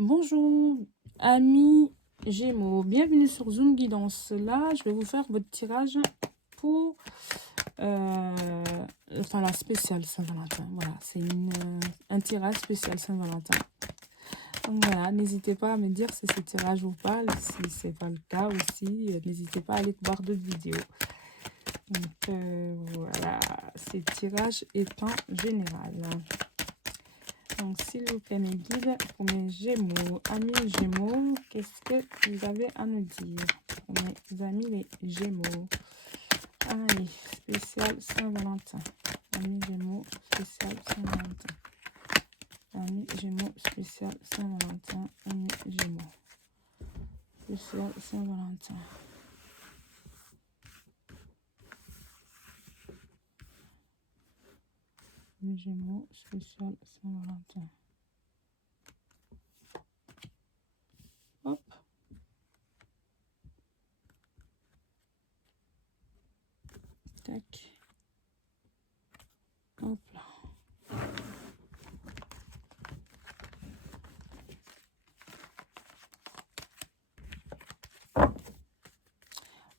Bonjour, amis Gémeaux, bienvenue sur Zoom Guidance. Là, je vais vous faire votre tirage pour la spéciale Saint-Valentin. Voilà, c'est un tirage spécial Saint-Valentin. Donc voilà, n'hésitez pas à me dire si ce tirage vous parle. Si ce n'est pas le cas aussi, n'hésitez pas à aller voir d'autres vidéos. Donc voilà, ce tirage est en général. Donc, s'il vous plaît, mes guides, pour mes Gémeaux, amis Gémeaux, qu'est-ce que vous avez à nous dire? Pour mes amis les Gémeaux. Allez, spécial Saint-Valentin. Amis Gémeaux, spécial Saint-Valentin. Amis Gémeaux, spécial Saint-Valentin. Amis Gémeaux, spécial Saint-Valentin. Amis Gémeaux, spécial Saint-Valentin. Hop. Tac. Hop là.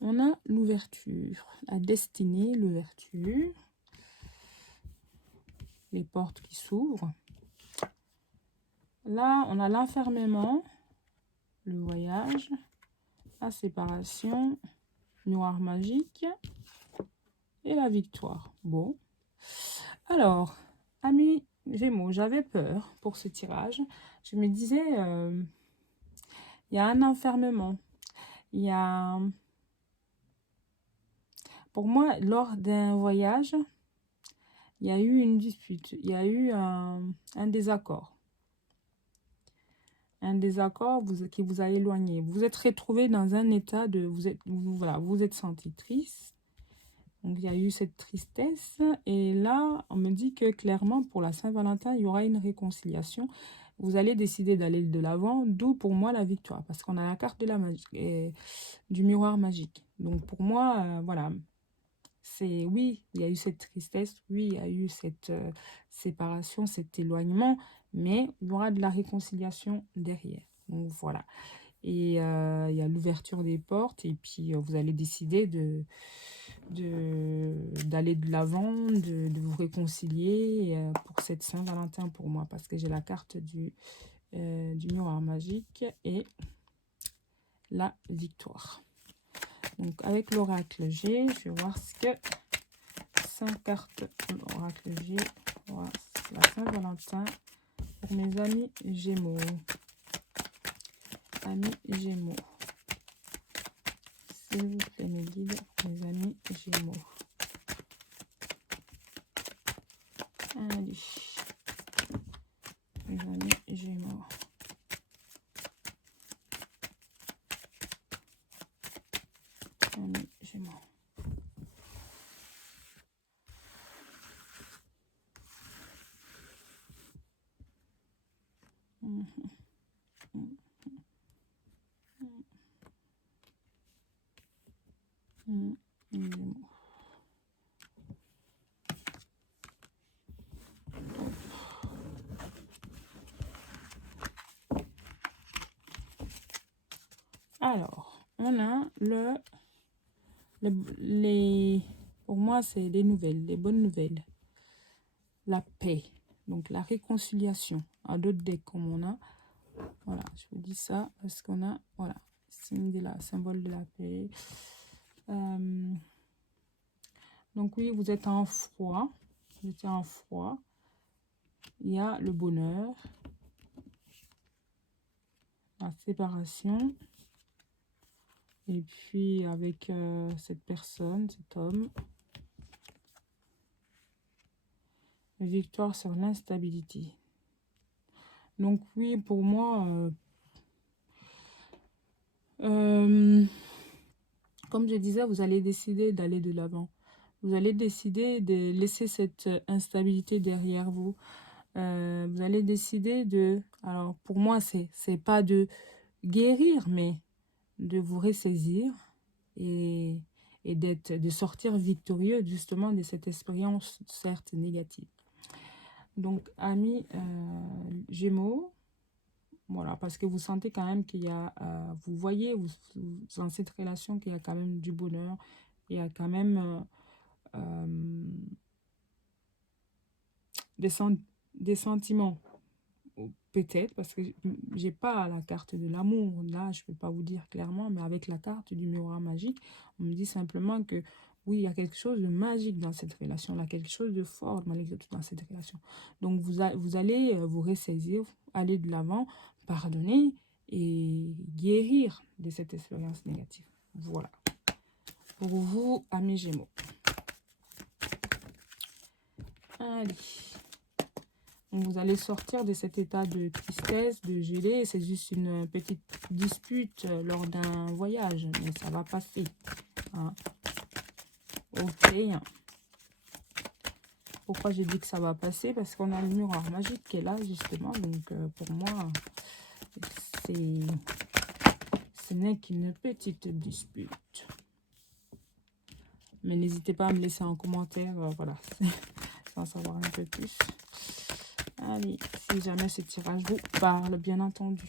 On a l'ouverture, la destinée, l'ouverture, les portes qui s'ouvrent. Là, on a l'enfermement, le voyage, la séparation, miroir magique et la victoire. Bon. Alors, amis Gémeaux, j'avais peur pour ce tirage. Je me disais, il y a un enfermement. Il y a... Pour moi, lors d'un voyage, il y a eu une dispute. Il y a eu un désaccord. Un désaccord qui vous a éloigné. Vous êtes retrouvé dans un état de... Vous êtes senti triste. Donc, il y a eu cette tristesse. Et là, on me dit que clairement, pour la Saint-Valentin, il y aura une réconciliation. Vous allez décider d'aller de l'avant, d'où pour moi la victoire. Parce qu'on a la carte de la magie, du miroir magique. Donc, pour moi, voilà. C'est oui, il y a eu cette tristesse. Oui, il y a eu cette séparation, cet éloignement. Mais il y aura de la réconciliation derrière. Donc, voilà. Et il y a l'ouverture des portes. Et puis, vous allez décider d'aller de l'avant, de vous réconcilier pour cette Saint-Valentin pour moi. Parce que j'ai la carte du miroir magique et la victoire. Donc, avec l'oracle G, je vais voir ce que 5 cartes l'oracle G. Voilà, la Saint-Valentin pour mes amis Gémeaux. Amis Gémeaux. S'il vous plaît, mes guides, mes amis Gémeaux. Allez. Mes amis Gémeaux. Amis Gémeaux. Alors, on a pour moi, c'est des nouvelles, des bonnes nouvelles. La paix, donc la réconciliation. À d'autres decks, comme on a, voilà, je vous dis ça parce qu'on a, voilà, symbole de la paix. Donc oui, vous êtes en froid. Vous êtes en froid. Il y a le bonheur. La séparation. Et puis avec cette personne, cet homme. Victoire sur l'instabilité. Donc oui, pour moi, comme je disais, vous allez décider d'aller de l'avant. Vous allez décider de laisser cette instabilité derrière vous. Vous allez décider de... Alors, pour moi, c'est pas de guérir, mais de vous ressaisir et de sortir victorieux, justement, de cette expérience, certes, négative. Donc, amis Gémeaux, Voilà, parce que vous sentez quand même qu'il y a, vous voyez dans cette relation qu'il y a quand même du bonheur, il y a quand même des, des sentiments, peut-être, parce que j'ai pas la carte de l'amour, là, je peux pas vous dire clairement, mais avec la carte du miroir magique, on me dit simplement que oui, il y a quelque chose de magique dans cette relation, il y a quelque chose de fort malgré tout dans cette relation. Donc, vous allez vous ressaisir, aller de l'avant, pardonner et guérir de cette expérience négative. Voilà. Pour vous, amis Gémeaux. Allez. Donc, vous allez sortir de cet état de tristesse, de gelée. C'est juste une petite dispute lors d'un voyage, mais ça va passer. Hein. Ok. Pourquoi j'ai dit que ça va passer? Parce qu'on a le miroir magique qui est là, justement. Donc, pour moi, ce n'est qu'une petite dispute. Mais n'hésitez pas à me laisser en commentaire, voilà, sans savoir un peu plus. Allez, si jamais ce tirage vous parle, bien entendu.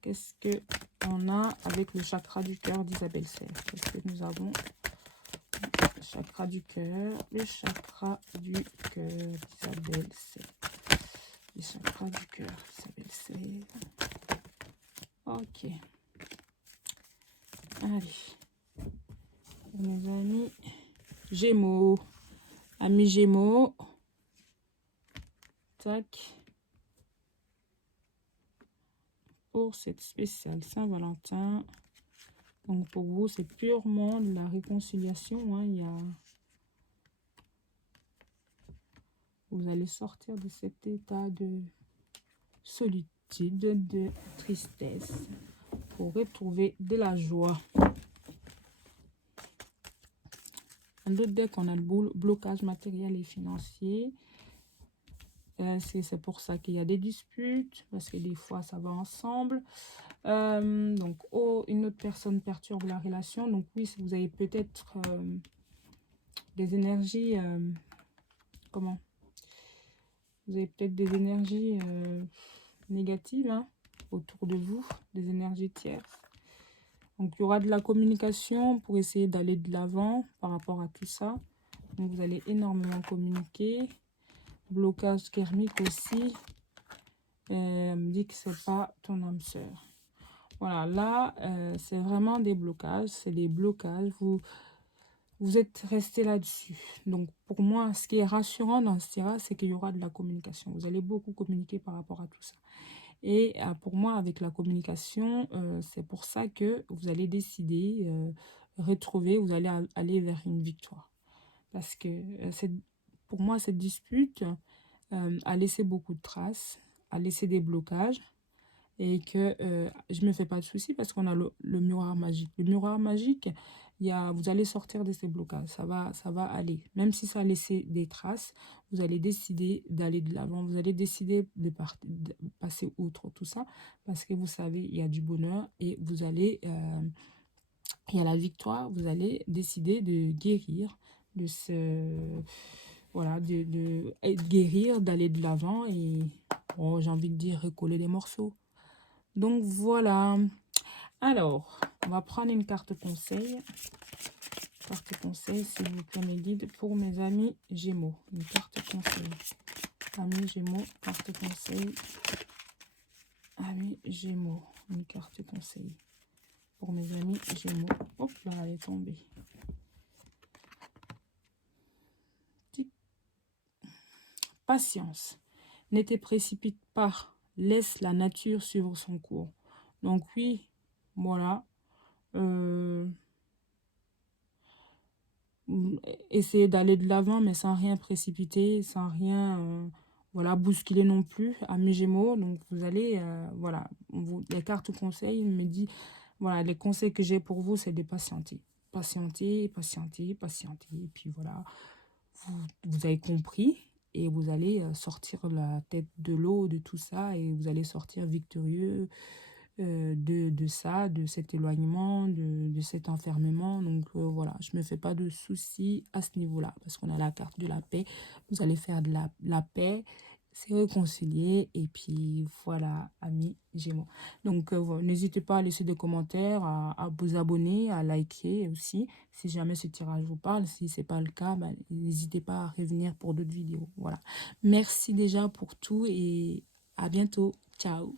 Qu'est-ce qu'on a avec le chakra du cœur d'Isabelle Serre? Qu'est-ce que nous avons? Le chakra du cœur, le chakra du cœur d'Isabelle Serre. Le chakra du cœur d'Isabelle Serre. Ok. Allez. Pour mes amis Gémeaux. Amis Gémeaux. Tac. Pour cette spéciale Saint-Valentin. Donc pour vous, c'est purement de la réconciliation. Hein. Vous allez sortir de cet état de solitude, de tristesse, pour retrouver de la joie. Un autre deck, on a le blocage matériel et financier. C'est pour ça qu'il y a des disputes, parce que des fois, ça va ensemble. Donc, une autre personne perturbe la relation. Donc, oui, vous avez peut-être des énergies... comment? Vous avez peut-être des énergies négatives hein, autour de vous, des énergies tierces. Donc, il y aura de la communication pour essayer d'aller de l'avant par rapport à tout ça. Donc, vous allez énormément communiquer. Blocage karmique aussi. Elle me dit que c'est pas ton âme sœur. Voilà, là, c'est vraiment des blocages. C'est des blocages. Vous êtes resté là-dessus. Donc, pour moi, ce qui est rassurant dans ce tirage, c'est qu'il y aura de la communication. Vous allez beaucoup communiquer par rapport à tout ça. Et pour moi, avec la communication, c'est pour ça que vous allez décider, retrouver, vous allez aller vers une victoire. Parce que pour moi, cette dispute a laissé beaucoup de traces, a laissé des blocages. Et que je ne me fais pas de soucis parce qu'on a le miroir magique. Le miroir magique, vous allez sortir de ces blocages. Ça va aller. Même si ça a laissé des traces, vous allez décider d'aller de l'avant. Vous allez décider de passer outre tout ça. Parce que vous savez, il y a du bonheur et vous allez... il y a la victoire. Vous allez décider de guérir, de se... Voilà, de guérir, d'aller de l'avant et, oh, j'ai envie de dire, recoller les morceaux. Donc voilà. Alors, on va prendre une carte conseil. Carte conseil, s'il vous plaît, mes guides, pour mes amis Gémeaux. Une carte conseil. Amis Gémeaux, carte conseil. Amis Gémeaux, une carte conseil. Pour mes amis Gémeaux. Hop là, elle est tombée. Patience. Ne te précipite pas. Laisse la nature suivre son cours. Donc oui, voilà. Essayer d'aller de l'avant, mais sans rien précipiter, sans rien voilà, bousculer non plus, amis Gémeaux. Donc, vous allez, voilà, les cartes conseils me disent, voilà, les conseils que j'ai pour vous, c'est de patienter. Patienter, patienter, patienter. Et puis, voilà, vous avez compris et vous allez sortir la tête de l'eau de tout ça et vous allez sortir victorieux de ça, de cet éloignement, de cet enfermement. Donc voilà, je me fais pas de soucis à ce niveau-là parce qu'on a la carte de la paix. Vous allez faire de la paix c'est réconcilié. Et puis voilà, amis Gémeaux. Donc n'hésitez pas à laisser des commentaires, à vous abonner, à liker aussi. Si jamais ce tirage vous parle, si ce n'est pas le cas, bah, n'hésitez pas à revenir pour d'autres vidéos. Voilà. Merci déjà pour tout et à bientôt. Ciao.